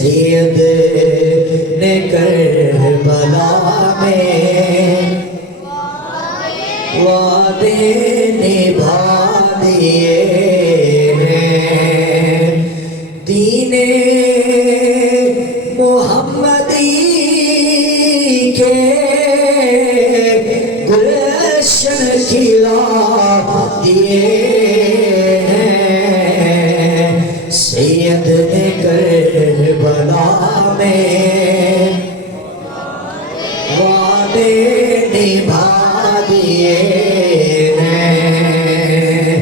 سید نے کربلا میں وعدے نبھا دیے ہیں، دین محمدی کے گلشن کھلا دیے ہیں، سید نے کربلا میں وعدے نبھا دیے ہیں،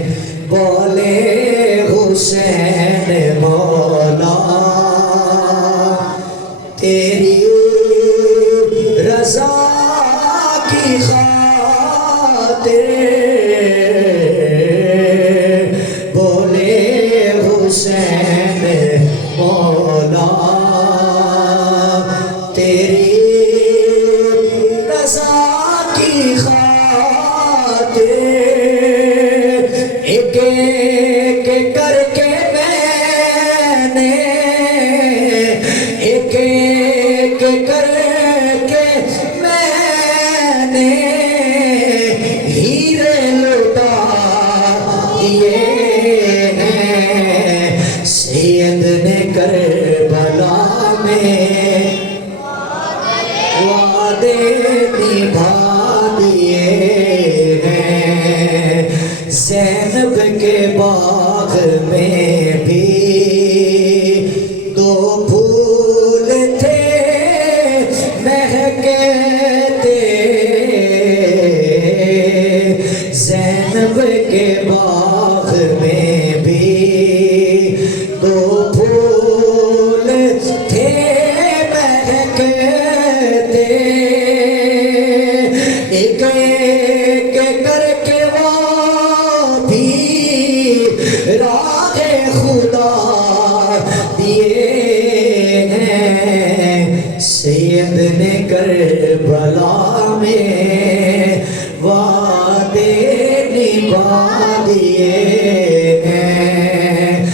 بولے حسین مولا تیری رضا کی خاطر، بولے حسین مولا تیری رضا کی خاطر، ایک ایک کر کے میں نے، ایک ایک کر کے میں نے ہیرے لوٹا دیے ہیں، سید نے کربلا میں وعدے نبھا دیے ہیں، زینب کے باغ میں بھی دو پھول تھے مہکتے، زینب کے باغ میں بھی دو پھول تھے مہکتے، ایک ایک کر کے وہ بھی راہ خدا دیے ہیں، سید نے کربلا میں وعدے نبھا دیے ہیں،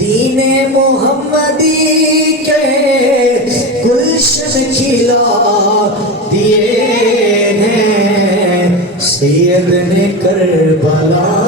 دین محمدی کے گلشن کھلا دیے ہیں، سید نے کربلا